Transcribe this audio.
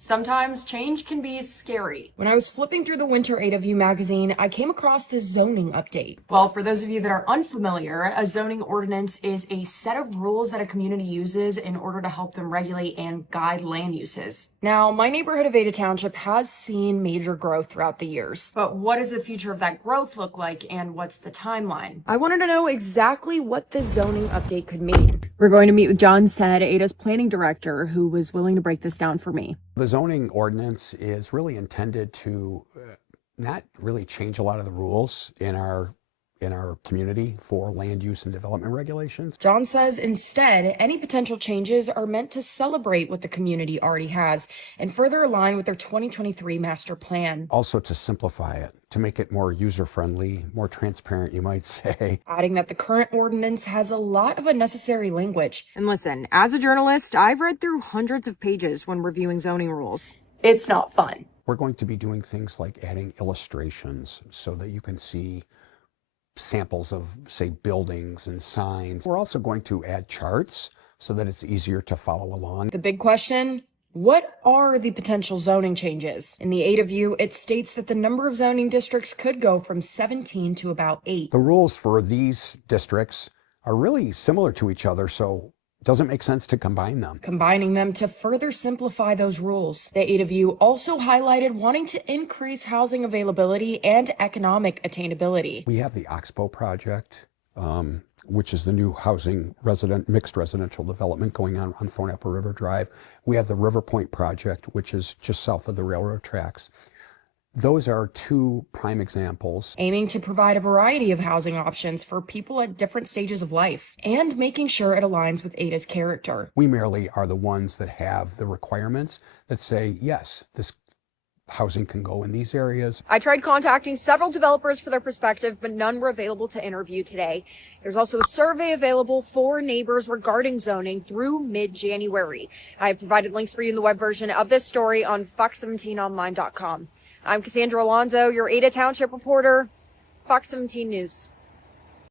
Sometimes change can be scary. When I was flipping through the Winter Ada View magazine, I came across this zoning update. Well, for those of you that are unfamiliar, a zoning ordinance is a set of rules that a community uses in order to help them regulate and guide land uses. Now, my neighborhood of Ada Township has seen major growth throughout the years. But what does the future of that growth look like, and what's the timeline? I wanted to know exactly what the zoning update could mean. We're going to meet with John Said, Ada's planning director, who was willing to break this down for me. The zoning ordinance is really intended to not really change a lot of the rules in our community for land use and development regulations. John says instead, any potential changes are meant to celebrate what the community already has and further align with their 2023 master plan. Also to simplify it, to make it more user-friendly, more transparent, you might say. Adding that the current ordinance has a lot of unnecessary language. And listen, as a journalist, I've read through hundreds of pages when reviewing zoning rules. It's not fun. We're going to be doing things like adding illustrations so that you can see samples of, say, buildings and signs. We're also going to add charts so that it's easier to follow along. The big question, what are the potential zoning changes? In the Ada View, it states that the number of zoning districts could go from 17 to about 8. The rules for these districts are really similar to each other, so it doesn't make sense to combine them. Combining them to further simplify those rules. The Ada View also highlighted wanting to increase housing availability and economic attainability. We have the Oxbow project, which is the new housing mixed residential development going on Thornapple River Drive. We have the River Point project, which is just south of the railroad tracks. Those are two prime examples. Aiming to provide a variety of housing options for people at different stages of life and making sure it aligns with Ada's character. We merely are the ones that have the requirements that say, yes, this housing can go in these areas. I tried contacting several developers for their perspective, but none were available to interview today. There's also a survey available for neighbors regarding zoning through mid-January. I have provided links for you in the web version of this story on fox17online.com. I'm Cassandra Alonso, your Ada Township reporter, Fox 17 News.